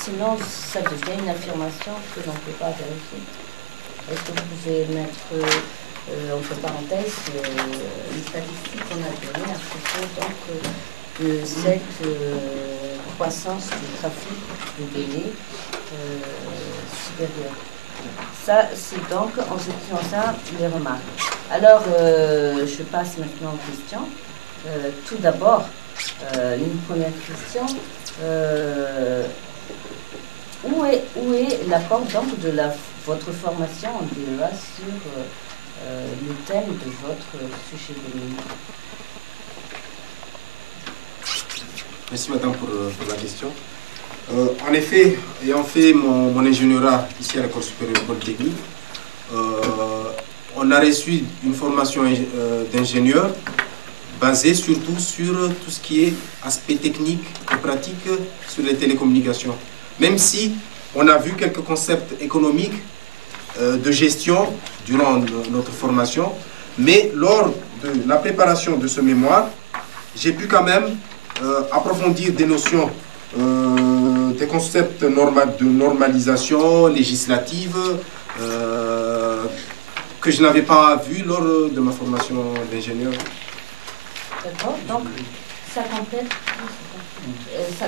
sinon ça devient une affirmation que l'on ne peut pas vérifier. Est-ce que vous pouvez mettre entre parenthèses les statistiques qu'on a données à propos donc, de cette croissance du trafic de données supérieure. Ça, c'est donc en ce qui concerne les remarques. Alors, je passe maintenant aux questions. Tout d'abord, une première question. Où est l'apport donc de votre formation en DEA sur le thème de votre sujet de l'année? Merci madame pour la question. En effet, ayant fait mon ingénierat ici à l'École supérieure polytechnique, on a reçu une formation d'ingénieur basée surtout sur tout ce qui est aspect technique et pratique sur les télécommunications. Même si on a vu quelques concepts économiques de gestion durant notre formation, mais lors de la préparation de ce mémoire, j'ai pu quand même approfondir des notions, des concepts de normalisation législative que je n'avais pas vu lors de ma formation d'ingénieur. D'accord, donc ça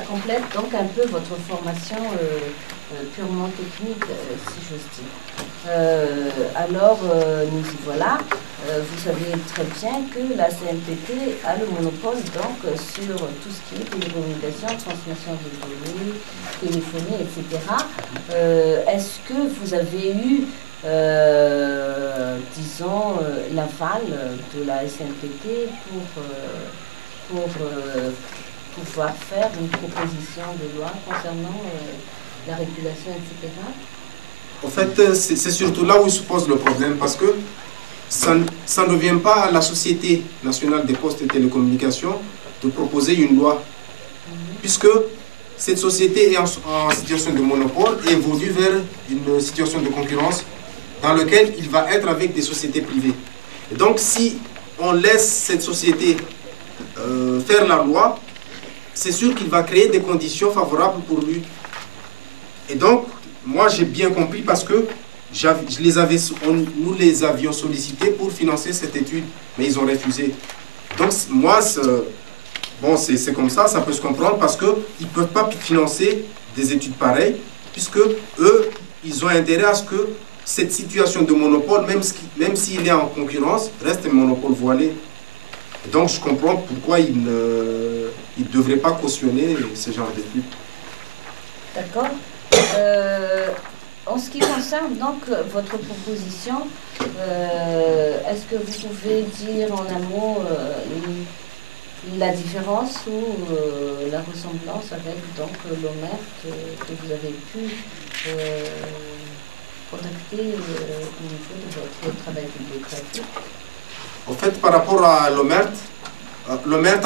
complète donc un peu votre formation purement technique, si j'ose dire. Alors, nous y voilà. Vous savez très bien que la CNPT a le monopole donc sur tout ce qui est télécommunication, transmission de données, téléphonie, etc. Est-ce que vous avez eu, disons, l'aval de la SNPT pour pouvoir faire une proposition de loi concernant la régulation, etc. En fait, c'est surtout là où se pose le problème, parce que ça ne vient pas à la Société nationale des postes et télécommunications de proposer une loi, puisque cette société est en situation de monopole et évolue vers une situation de concurrence dans laquelle il va être avec des sociétés privées. Et donc, si on laisse cette société faire la loi, c'est sûr qu'il va créer des conditions favorables pour lui. Et donc, moi j'ai bien compris parce que nous les avions sollicités pour financer cette étude, mais ils ont refusé. Donc moi, bon, c'est comme ça peut se comprendre parce qu'ils ne peuvent pas financer des études pareilles, puisque eux, ils ont intérêt à ce que cette situation de monopole, même s'il est en concurrence, reste un monopole voilé. Et donc je comprends pourquoi ils ne devraient pas cautionner ce genre d'études. D'accord. En ce qui concerne donc votre proposition, est-ce que vous pouvez dire en un mot la différence ou la ressemblance avec donc l'OMERT que vous avez pu contacter au niveau de votre travail bibliographique? En fait, par rapport à l'OMERT, l'OMERT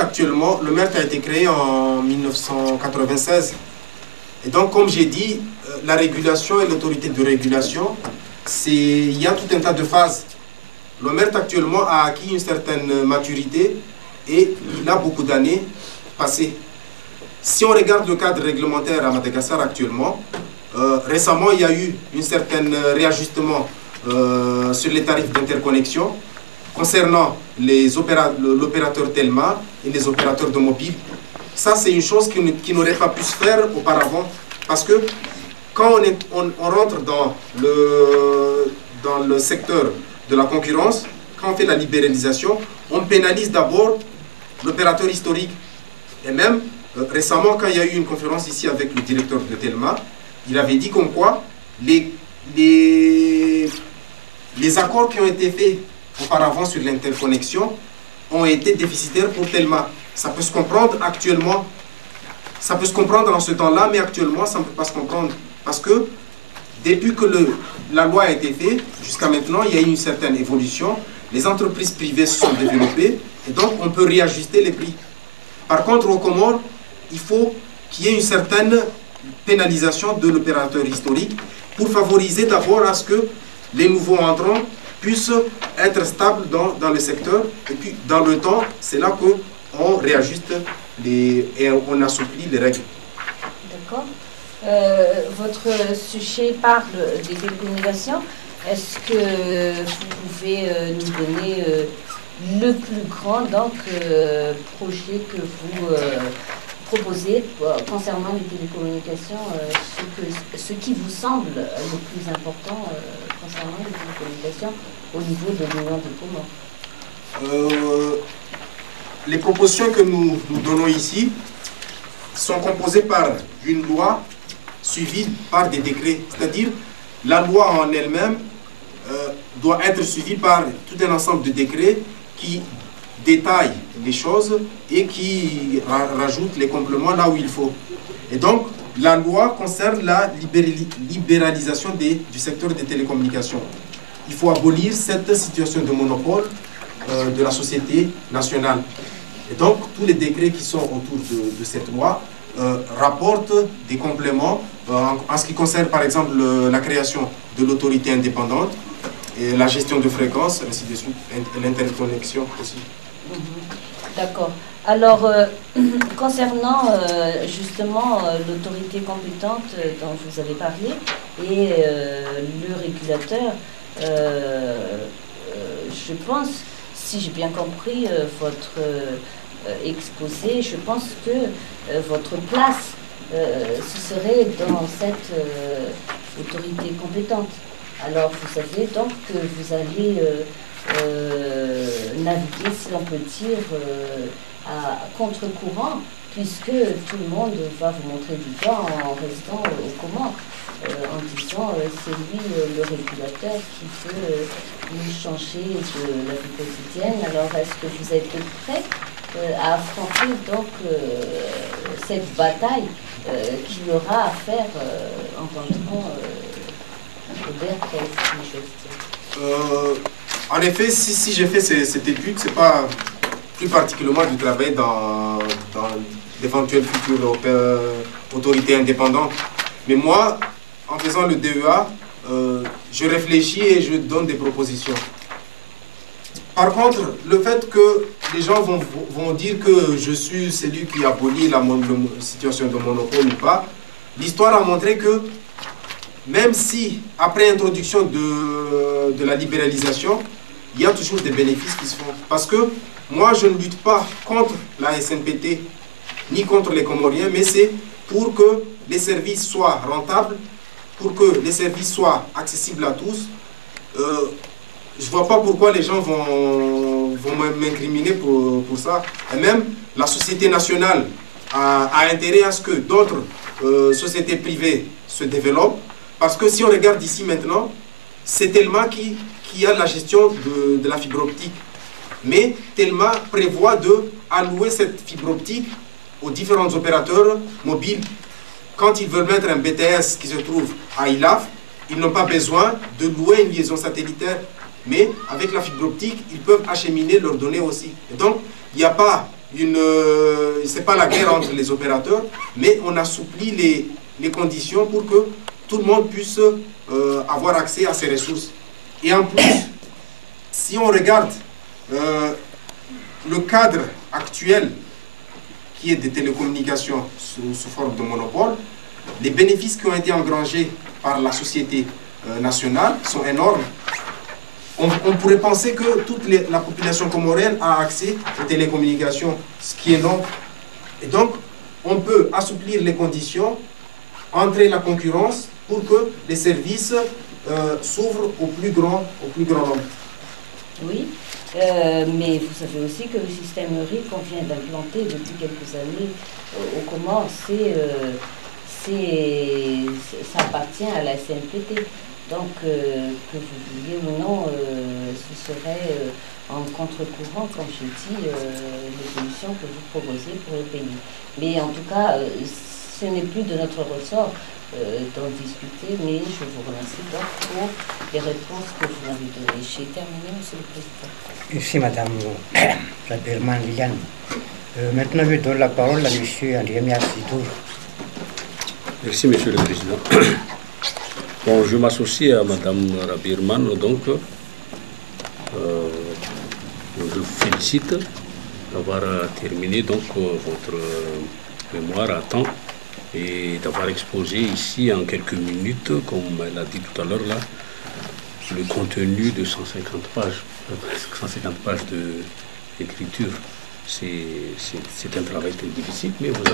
a été créé en 1996. Et donc, comme j'ai dit, la régulation et l'autorité de régulation, il y a tout un tas de phases. L'OMERT actuellement a acquis une certaine maturité et il a beaucoup d'années passées. Si on regarde le cadre réglementaire à Madagascar actuellement, récemment il y a eu un certain réajustement sur les tarifs d'interconnexion concernant l'opérateur Telma et les opérateurs de mobile. Ça, c'est une chose qui n'aurait pas pu se faire auparavant. Parce que quand on rentre dans le secteur de la concurrence, quand on fait la libéralisation, on pénalise d'abord l'opérateur historique. Et même, récemment, quand il y a eu une conférence ici avec le directeur de Telma, il avait dit comme quoi les accords qui ont été faits auparavant sur l'interconnexion ont été déficitaires pour Telma. Ça peut se comprendre actuellement, ça peut se comprendre en ce temps-là, mais actuellement, ça ne peut pas se comprendre. Parce que depuis que la loi a été faite, jusqu'à maintenant, il y a eu une certaine évolution. Les entreprises privées se sont développées, et donc on peut réajuster les prix. Par contre, au Comores, il faut qu'il y ait une certaine pénalisation de l'opérateur historique pour favoriser d'abord à ce que les nouveaux entrants puissent être stables dans le secteur. Et puis, dans le temps, c'est là qu'on réajuste et on assouplit les règles. D'accord. Votre sujet parle des télécommunications. Est-ce que vous pouvez nous donner le plus grand donc, projet que vous proposez concernant les télécommunications, ce qui vous semble le plus important concernant les télécommunications au niveau de l'Union des Comores? Les propositions que nous donnons ici sont composées par une loi suivie par des décrets. C'est-à-dire, la loi en elle-même doit être suivie par tout un ensemble de décrets qui détaillent les choses et qui rajoutent les compléments là où il faut. Et donc, la loi concerne la libéralisation du secteur des télécommunications. Il faut abolir cette situation de monopole de la société nationale. Et donc, tous les décrets qui sont autour de cette loi rapportent des compléments en ce qui concerne, par exemple, la création de l'autorité indépendante et la gestion de fréquences, ainsi de suite, et l'interconnexion aussi. D'accord. Alors, concernant justement l'autorité compétente dont vous avez parlé et le régulateur, je pense, si j'ai bien compris votre exposé, je pense que votre place, ce serait dans cette autorité compétente. Alors, vous savez donc que vous allez naviguer, si l'on peut dire, à contre-courant, puisque tout le monde va vous montrer du doigt en restant aux commandes, en disant c'est lui le régulateur qui peut nous changer de la vie quotidienne. Alors, est-ce que vous êtes prêts à affronter donc cette bataille qu'il y aura à faire en rencontrant en effet, si j'ai fait cette étude, ce n'est pas plus particulièrement du travail dans d'éventuelles futures autorités indépendantes. Mais moi, en faisant le DEA, je réfléchis et je donne des propositions. Par contre, le fait que les gens vont dire que je suis celui qui abolit la situation de monopole ou pas. L'histoire a montré que même si, après introduction de la libéralisation, il y a toujours des bénéfices qui se font. Parce que moi, je ne lutte pas contre la SNPT, ni contre les Comoriens, mais c'est pour que les services soient rentables, pour que les services soient accessibles à tous. Je ne vois pas pourquoi les gens vont m'incriminer pour ça. Et même la société nationale a intérêt à ce que d'autres sociétés privées se développent. Parce que si on regarde ici maintenant, c'est Telma qui a la gestion de la fibre optique. Mais Telma prévoit d'allouer cette fibre optique aux différents opérateurs mobiles. Quand ils veulent mettre un BTS qui se trouve à Ilaf, ils n'ont pas besoin de louer une liaison satellitaire. Mais avec la fibre optique, ils peuvent acheminer leurs données aussi. Et donc, il n'y a pas c'est pas la guerre entre les opérateurs, mais on assouplit les conditions pour que tout le monde puisse avoir accès à ces ressources. Et en plus, si on regarde le cadre actuel qui est des télécommunications sous forme de monopole, les bénéfices qui ont été engrangés par la société nationale sont énormes. On pourrait penser que toute la population comorienne a accès aux télécommunications, ce qui est non. Et donc, on peut assouplir les conditions, entrer la concurrence pour que les services s'ouvrent au plus grand nombre. Oui, mais vous savez aussi que le système RIC qu'on vient d'implanter depuis quelques années aux Comores, ça appartient à la SNPT. Donc, que vous vouliez ou non, ce serait en contre-courant, comme je dis, l'évolution que vous proposez pour le pays. Mais en tout cas, ce n'est plus de notre ressort d'en discuter, mais je vous remercie donc pour les réponses que vous m'avez données. J'ai terminé, Monsieur le Président. Merci, Madame Rabirman Liliane. Maintenant, je donne la parole à Monsieur Andrémia Sidour. Merci, Monsieur le Président. Bon, je m'associe à Madame Rabirman, donc je vous félicite d'avoir terminé donc votre mémoire à temps et d'avoir exposé ici en quelques minutes, comme elle a dit tout à l'heure là, le contenu de 150 pages, presque 150 pages d'écriture. C'est un travail très difficile, mais vous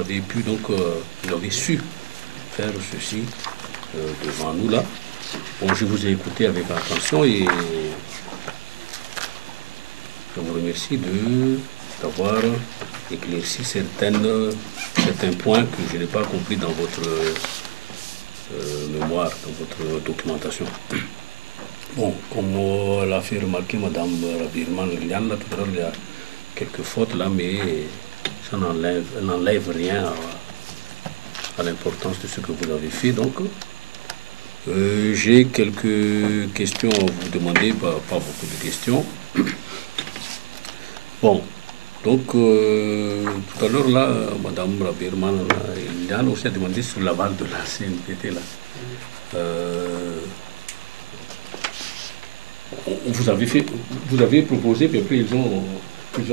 avez pu donc, vous avez su faire ceci devant nous là. Bon, je vous ai écouté avec attention et je vous remercie d'avoir éclairci certains points que je n'ai pas compris dans votre mémoire, dans votre documentation. Bon, comme l'a fait remarquer Madame Rabirman Liliane, tout à l'heure, il y a quelques fautes là, mais ça n'enlève rien à l'importance de ce que vous avez fait. Donc, j'ai quelques questions à vous demander, pas beaucoup de questions. Bon, donc tout à l'heure là, Madame Rabirman Liliane aussi a demandé sur l'aval de la CNPT là. Vous avez proposé, puis après ils ont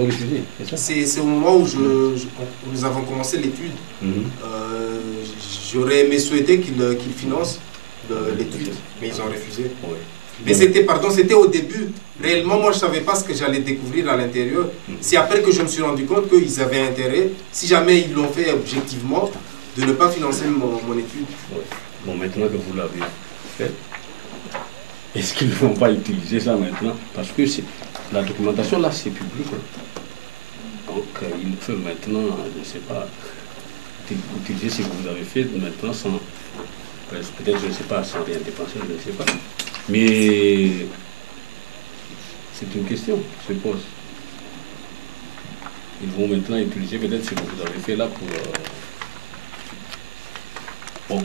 refusé, c'est ça? C'est au moment où nous avons commencé l'étude. J'aurais aimé souhaiter qu'ils financent l'étude, mais ils ont refusé. Oui. Mais c'était au début. Réellement, moi, je ne savais pas ce que j'allais découvrir à l'intérieur. C'est après que je me suis rendu compte qu'ils avaient intérêt, si jamais ils l'ont fait objectivement, de ne pas financer mon étude. Oui. Bon, maintenant que vous l'avez fait, est-ce qu'ils ne vont pas utiliser ça maintenant? Parce que la documentation, là, c'est public. Hein. Donc, ils peuvent maintenant, je ne sais pas, utiliser ce que vous avez fait maintenant sans, peut-être, je ne sais pas, sans rien dépenser, je ne sais pas. Mais c'est une question qui se pose. Ils vont maintenant utiliser peut-être ce que vous avez fait là pour...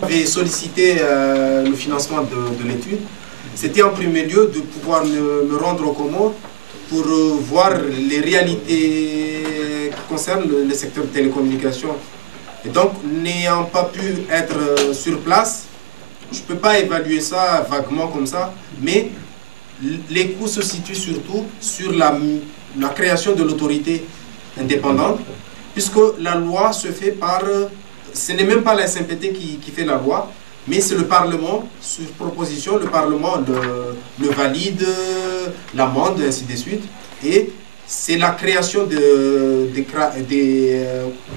J'avais sollicité le financement de l'étude. C'était en premier lieu de pouvoir me rendre aux Comores pour voir les réalités qui concernent le secteur de télécommunications. Et donc, n'ayant pas pu être sur place, je ne peux pas évaluer ça vaguement comme ça, mais les coûts se situent surtout sur la création de l'autorité indépendante, puisque la loi se fait par... Ce n'est même pas la SMPT qui fait la loi, mais c'est le Parlement, sur proposition, le Parlement le valide, l'amende, ainsi de suite. Et c'est la création,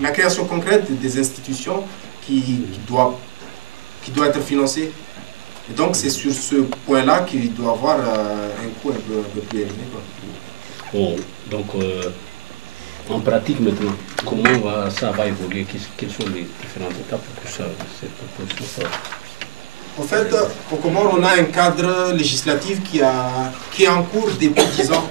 la création concrète des institutions qui doit être financée. Et donc c'est sur ce point-là qu'il doit avoir un coût un peu plus élevé. Bon, donc en pratique maintenant, comment ça va évoluer? Quelles sont les différentes étapes pour que cette proposition soit... En fait, au Comores, on a un cadre législatif qui est en cours depuis 10 ans.